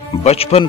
55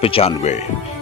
95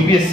UPSC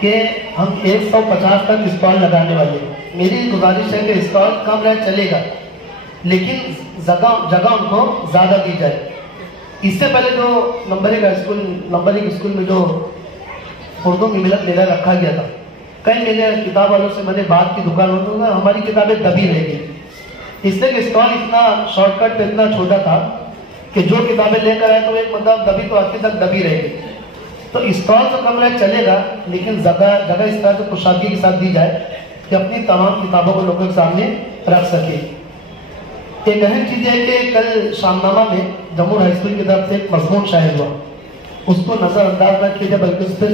کہ ہم 150 تک اسٹال لگانے والے ہیں. میری گزارش ہے کہ اسٹال کم رہ چلے گا لیکن جگہ ان کو زیادہ دی جائے. اس سے پہلے جو نمبر ایک اسکول میں جو اردو میلہ رکھا گیا تھا, کئی میلے کتاب والوں سے میں نے بات کی, دکان والوں نے ہماری کتابیں دبی رہ گئی, اس لیے کہ اسٹال اتنا شارٹ کٹ پہ اتنا چھوٹا تھا کہ جو کتابیں لے کر آئے تو ایک مطلب دبی تو آخر تک دبی رہ گئی. تو اسٹال تو کم رہ چلے گا لیکن جگہ اس طرح سے کشادگی کے ساتھ دی جائے کہ اپنی تمام کتابوں کو لوگوں کے سامنے رکھ سکے. ایک اہم چیز ہے کہ کل شامنامہ میں جمہور ہائی اسکول کی طرف سے ایک مضمون شائع ہوا, اس کو نظر انداز نہ کیا جائے بلکہ اس پہ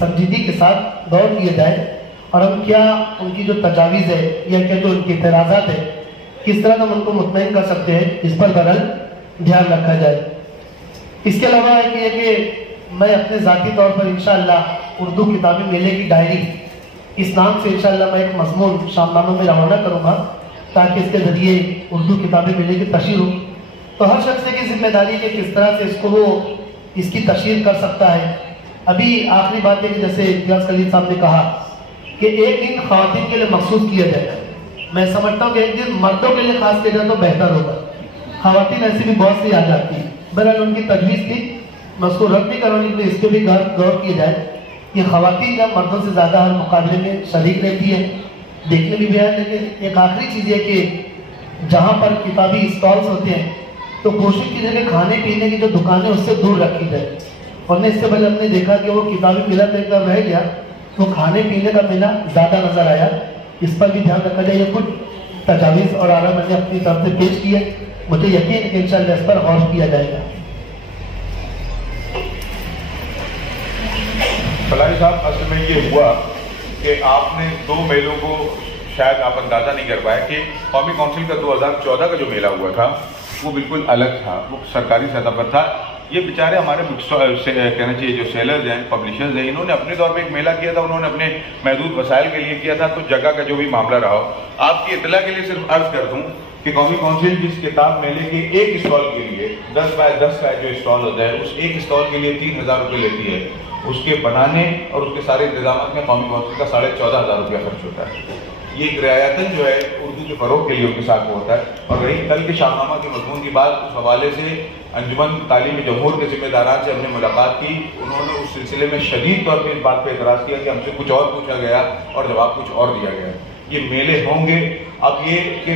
سنجیدگی کے ساتھ غور کیا جائے اور ہم کیا ان کی جو تجاویز ہے یا کیا جو ان کے اعتراضات ہے کس طرح ہم ان کو مطمئن کر سکتے ہیں, اس پر بہرحال دھیان رکھا جائے. اس کے علاوہ ہے کہ میں اپنے ذاتی طور پر انشاءاللہ اردو کتابی میلے کی ڈائری اس نام سے انشاءاللہ میں ایک مضمون شامناموں میں روانہ کروں گا تاکہ اس کے ذریعے اردو کتابی میلے کی تشہیر ہو. تو ہر شخص کی ذمہ داری ہے کہ کس طرح سے اس کو وہ اس کی تشہیر کر سکتا ہے. ابھی آخری بات ہے کہ جیسے امتیاز خلیل صاحب نے کہا کہ ایک دن خواتین کے لیے مخصوص کیا جائے. میں سمجھتا ہوں کہ ایک دن مردوں کے لیے خاص کیا جائے تو بہتر ہوگا. خواتین ایسی بھی بہت سی آ جاتی ہیں, بہرحال ان کی تجویز تھی, میں اس کو رد نہیں کروں گی, اس پہ بھی غور کیا جائے کہ خواتین جب مردوں سے زیادہ ہر مقابلے میں شریک رہتی ہے, دیکھنے بھی ہے. لیکن ایک آخری چیز ہے کہ جہاں پر کتابی اسٹالس ہوتے ہیں تو کوشش کی جائے کہ کھانے پینے کی جو دکانیں اس سے دور رکھی جائے, ورنہ اس سے پہلے ہم نے دیکھا کہ وہ کتابی میلہ طے کر رہ گیا تو کھانے پینے کا میلہ زیادہ نظر آیا. اس پر بھی دھیان رکھا جائے. یہ کچھ تجاویز اور آرا میں نے اپنی طرف سے پیش کیے, مجھے یقین ہے کہ انشاءاللہ اس پر غور کیا جائے گا. فلاحی صاحب, اصل میں یہ ہوا کہ آپ نے 2 میلوں کو شاید آپ اندازہ نہیں کر پائے کہ قومی کونسل کا 2014 کا جو میلہ ہوا تھا وہ بالکل الگ تھا, وہ سرکاری سطح پر تھا. یہ بیچارے ہمارے کہنا چاہیے جو سیلرز ہیں, پبلشرز ہیں, انہوں نے اپنے طور پہ ایک میلہ کیا تھا, انہوں نے اپنے محدود وسائل کے لیے کیا تھا, تو جگہ کا جو بھی معاملہ رہا ہو. آپ کی اطلاع کے لیے صرف عرض کر دوں کہ قومی کونسل جس کتاب میلے کے ایک اسٹال کے لیے 10 بائی 10 کا جو اسٹال ہوتا ہے اس ایک اسٹال کے لیے 3000 روپے لیتی ہے. اس کے بنانے اور اس کے سارے انتظامات میں قومی کونسل کا 14,500 روپیہ خرچ ہوتا ہے. یہ ایک رعایتاً جو ہے اردو کے فروغ کے لیے ان کے ساتھ ہوتا ہے. اور رہی کل کے شامنامہ کے مضمون کی بات, اس حوالے سے انجمن تعلیم جمہور کے ذمہ داران سے ہم نے ملاقات کی, انہوں نے اس سلسلے میں شدید طور پہ اس بات پہ اعتراض کیا کہ ہم سے کچھ اور پوچھا گیا اور جواب کچھ اور دیا گیا. یہ میلے ہوں گے, اب یہ کہ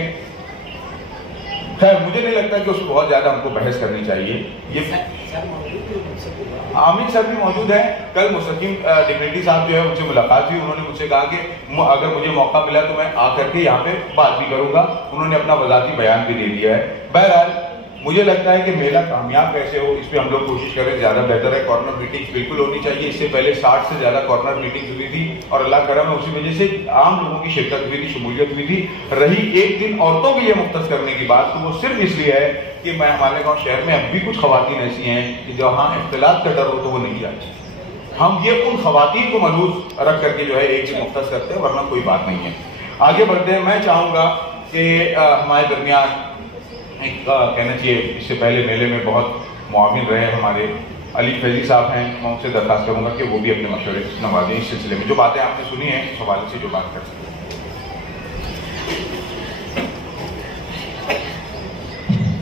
خیر مجھے نہیں لگتا کہ اس کو بہت زیادہ ہم کو بحث کرنی چاہیے. یہ عامر سر بھی موجود ہیں. کل مستقیم ڈگنیٹی صاحب جو ہے ان سے ملاقات ہوئی, انہوں نے مجھ سے کہا کہ اگر مجھے موقع ملا تو میں آ کر کے یہاں پہ بات بھی کروں گا. انہوں نے اپنا وضاحتی بیان بھی دے دیا ہے. بہرحال مجھے لگتا ہے کہ میلہ کامیاب کیسے ہو اس پہ ہم لوگ کوشش کریں, زیادہ بہتر ہے. کارنر میٹنگز بالکل ہونی چاہیے. اس سے پہلے 60 سے زیادہ کارنر میٹنگز ہوئی تھی اور اللہ کرم ہے اسی وجہ سے عام لوگوں کی شرکت ہوئی تھی, شمولیت ہوئی تھی. رہی ایک دن عورتوں کے لیے مختص کرنے کی بات, تو وہ صرف اس لیے ہے کہ میں مالیگاؤں شہر میں اب بھی کچھ خواتین ایسی ہیں کہ جہاں اختلاط کا ڈر ہو تو وہ نہیں جاتی. ہم یہ ان خواتین کو ملحوظ رکھ کر کے جو ہے ایک دن مختص کرتے ہیں, ورنہ کوئی بات نہیں ہے. آگے بڑھتے ہیں. میں چاہوں گا کہ ہمارے درمیان ایک کہنا چاہیے اس سے پہلے میلے میں بہت معاون رہے ہمارے علی فیضی صاحب ہیں, میں ان سے درخواست کروں گا کہ وہ بھی اپنے مشورے نوازیں اس سلسلے میں. جو باتیں آپ نے سنی ہیں اس حوالے سے جو بات کر سکتے ہیں.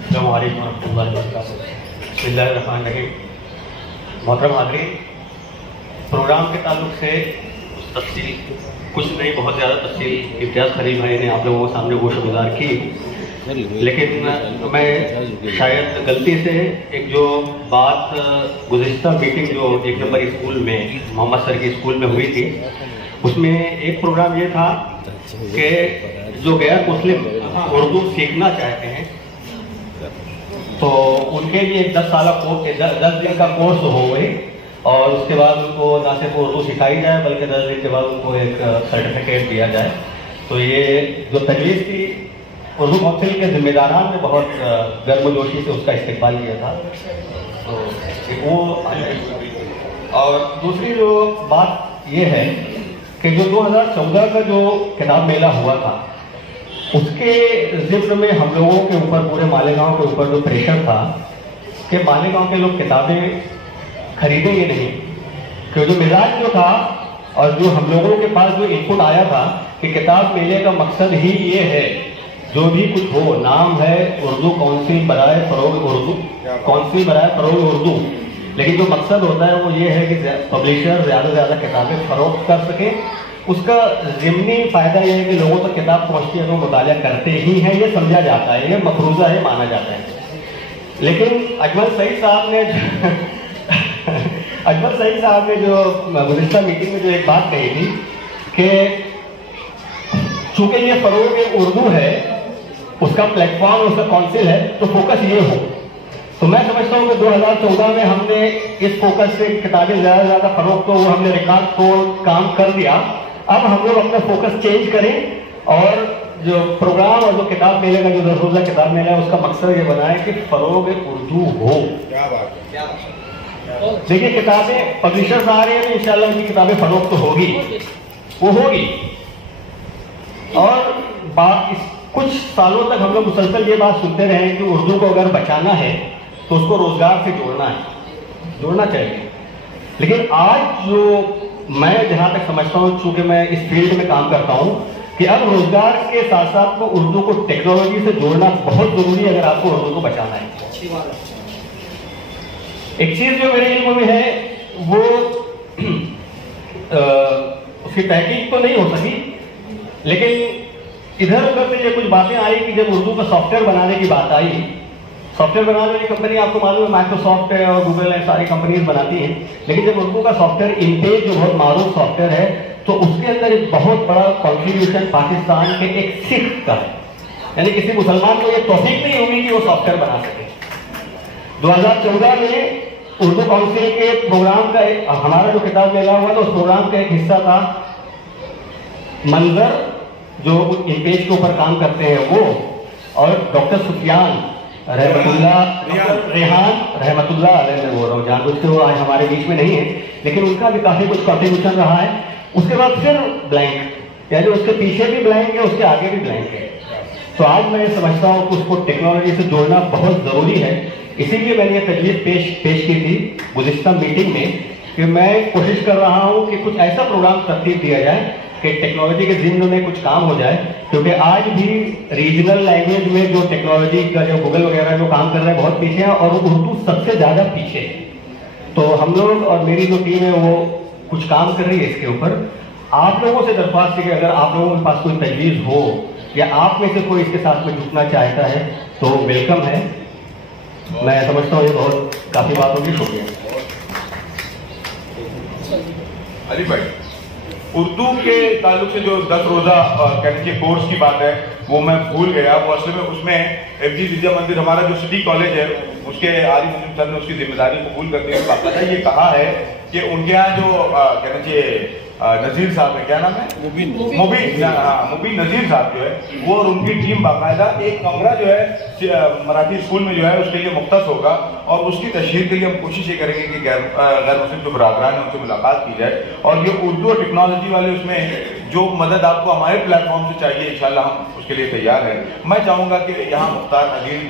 السلام علیکم ورحمۃ اللہ وبرکاتہ. بسم اللہ الرحمن الرحیم. محترم حاضرین, پروگرام کے تعلق سے تفصیل کچھ نہیں, بہت زیادہ تفصیل امتیاز خلیل بھائی نے آپ لوگوں کے سامنے گوشہ گزار کی, لیکن میں شاید غلطی سے ایک جو بات گزشتہ میٹنگ جو 1 نمبر اسکول میں محمد سر کی اسکول میں ہوئی تھی, اس میں ایک پروگرام یہ تھا کہ جو غیر مسلم اردو سیکھنا چاہتے ہیں تو ان کے لیے 10 دن کا کورس ہو گئی, اور اس کے بعد ان کو نہ صرف اردو سکھائی جائے بلکہ 10 دن کے بعد ان کو ایک سرٹیفکیٹ دیا جائے. تو یہ جو تجویز تھی اردو کونسل کے ذمہ داران نے بہت گرم و جوشی سے اس کا استقبال کیا تھا. تو وہ, اور دوسری جو بات یہ ہے کہ جو 2014 کا جو کتاب میلہ ہوا تھا اس کے ذکر میں ہم لوگوں کے اوپر, پورے مالیگاؤں کے اوپر جو پریشر تھا کہ مالیگاؤں کے لوگ کتابیں خریدیں گے نہیں, کہ جو مزاج جو تھا اور جو ہم لوگوں کے پاس جو انپٹ آیا تھا کہ کتاب میلے کا مقصد ہی یہ ہے جو بھی کچھ ہو، نام ہے اردو کونسل برائے فروغ اردو، لیکن جو مقصد ہوتا ہے وہ یہ ہے کہ پبلشر زیادہ سے زیادہ کتابیں فروخت کر سکیں. اس کا ضمنی فائدہ یہ ہے کہ لوگوں تک کتاب پہنچتی ہے تو مطالعہ کرتے ہی ہیں، یہ سمجھا جاتا ہے، یہ مفروضہ ہے، مانا جاتا ہے. لیکن اجمل سعید صاحب نے جو گزشتہ میٹنگ میں جو ایک بات کہی تھی کہ چونکہ یہ فروغ اردو ہے، اس کا پلیٹ فارم، اس کا کونسل ہے، تو فوکس یہ ہو. تو میں سمجھتا ہوں کہ 2014 میں ہم نے اس فوکس سے کتابیں زیادہ سے زیادہ فروغ کو ہم نے ریکارڈ کو کام کر دیا. اب ہم لوگ اپنا فوکس چینج کریں اور جو پروگرام اور جو کتاب میلے کا جو 10 روزہ کتاب میلہ ہے اس کا مقصد یہ بنا ہے کہ فروغ اردو ہو. دیکھیے کتابیں پبلشرز آ رہے ہیں تو انشاءاللہ ان کی کتابیں فروغ تو ہوگی، وہ ہوگی. اور کچھ سالوں تک ہم لوگ مسلسل یہ بات سنتے رہے ہیں کہ اردو کو اگر بچانا ہے تو اس کو روزگار سے جوڑنا چاہیے. لیکن آج جو میں جہاں تک سمجھتا ہوں، چونکہ میں اس فیلڈ میں کام کرتا ہوں، کہ اب روزگار کے ساتھ ساتھ کو اردو کو ٹیکنالوجی سے جوڑنا بہت ضروری ہے اگر آپ کو اردو کو بچانا ہے. ایک چیز جو میرے علم میں ہے وہ اس کی تحقیق تو نہیں ہو سکی، لیکن ادھر ادھر سے یہ کچھ باتیں آئی کہ جب اردو کا سافٹ ویئر بنانے کی بات آئی، سافٹ ویئر بنانے والی کمپنی آپ کو معلوم ہے مائکروسافٹ ہے اور گوگل ہے، ساری کمپنیز بناتی ہیں. لیکن جب اردو کا سافٹ ویئر انٹیج جو بہت معروف سافٹ ویئر ہے تو اس کے اندر ایک بہت بڑا کنٹریبیوشن پاکستان کے ایک سکھ کا ہے. یعنی کسی مسلمان کو یہ توفیق نہیں ہوگی کہ وہ سافٹ ویئر بنا سکے. 2014 میں اردو کونسل کے پروگرام کا ہمارا جو کتاب میلہ ہوا تو اس پروگرام کا ایک حصہ تھا منظر جو انٹیج کے اوپر کام کرتے ہیں وہ، اور ڈاکٹر سفیان ریحان رحمت اللہ علیہ میں بول رہا ہوں، جان بوجھ کے وہ آج ہمارے بیچ میں نہیں ہے لیکن ان کا بھی کافی کچھ کنٹریبیوشن رہا ہے. اس کے بعد پھر بلینک، یعنی اس کے پیچھے بھی بلینک ہے، اس کے آگے بھی بلینک ہے. تو آج میں سمجھتا ہوں کہ اس کو ٹیکنالوجی سے جوڑنا بہت ضروری ہے. اسی لیے میں نے یہ تجویز پیش کی تھی گزشتہ میٹنگ میں کہ میں کوشش کر رہا ہوں کہ کچھ ایسا پروگرام ترتیب دیا جائے کہ ٹیکنالوجی کے ضمن میں کچھ کام ہو جائے، کیونکہ آج بھی ریجنل لینگویج میں جو ٹیکنالوجی کا جو گوگل وغیرہ جو کام کر رہے ہیں بہت پیچھے ہیں اور اردو سب سے زیادہ پیچھے ہے. تو ہم لوگ اور میری جو ٹیم ہے وہ کچھ کام کر رہی ہے اس کے اوپر. آپ لوگوں سے درخواست ہے کہ اگر آپ لوگوں کے پاس کوئی تجویز ہو یا آپ میں سے کوئی اس کے ساتھ میں جھکنا چاہتا ہے تو ویلکم ہے. میں سمجھتا ہوں یہ بہت کافی بات ہوگی. شکریہ. علی بھائی، اردو کے تعلق سے جو 10 روزہ کہتے ہیں کورس کی بات ہے وہ میں بھول گیا. وہ اصل میں اس میں ایف جی ودیا مندر ہمارا جو سٹی کالج ہے اس کے عارف مسلم سر نے اس کی ذمہ داری قبول کرتے ہوئے باقاعدہ یہ کہا ہے کہ ان کے یہاں جو کہنا چاہیے نذیر صاحب ہے، کیا نام ہے، مبین نذیر صاحب جو ہے وہ اور ان کی ٹیم باقاعدہ ایک کمرہ جو ہے مراٹھی اسکول میں جو ہے اس کے لیے مختص ہوگا اور اس کی تشہیر کے لیے ہم کوشش یہ کریں گے کہ غیر مسلم جو برادران ہیں ان سے ملاقات کی جائے اور یہ اردو اور ٹیکنالوجی والے اس میں جو مدد آپ کو ہمارے پلیٹ فارم سے چاہیے انشاءاللہ ہم اس کے لیے تیار ہیں. میں چاہوں گا کہ یہاں مختار نذیر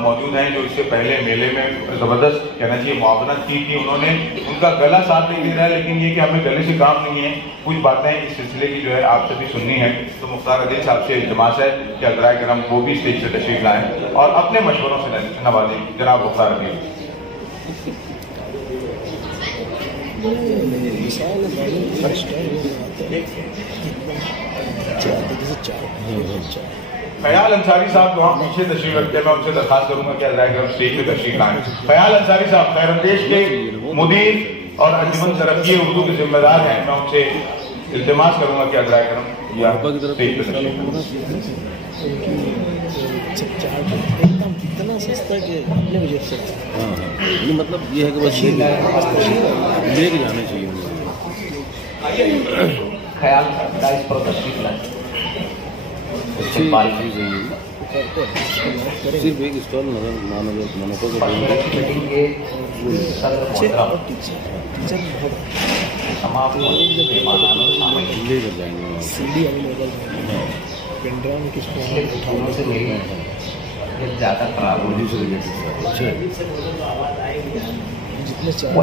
موجود ہیں جو اس سے پہلے میلے میں زبردست کہنا چاہیے معاونت کی تھی. انہوں نے ان کا گلا ساتھ نہیں دے رہا ہے لیکن یہ کہ ہمیں گلے سے کام نہیں ہے، کچھ باتیں اس سلسلے کی جو ہے آپ سے بھی سننی ہے. تو مختار عدیل صاحب سے التماس ہے کہ عذرائے کرم وہ بھی اسٹیج سے تشریف لائیں اور اپنے مشوروں سے نوازیں. جناب مختار عدیل. خیال انصاری صاحب وہاں پیچھے تشریف رکھتے ہیں، میں ان سے درخواست کروں گا کہ عذرائے کرم اسٹیج پہ تشریف لائیں. خیال انصاری صاحب خیر اندیش کے مدیر اور انجمن ترقی اردو کے ذمہ دار ہیں، میں ان سے التماس کروں گا کہ عذرائے کرم یا اسٹیج پہ تشریف اتنا سستا کہ اپنے وجہ سے مطلب یہ ہے کہ بس لے کے جانے چاہیے. خیال اس پر تشریف لائیں. صرف ایک اسٹال نظر لے کر جائیں گے. سی ڈی اویلیبل ہے، پین ڈرائیو میں کس کو سے میری زیادہ خراب ہوگی سے جتنے چاہیے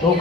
2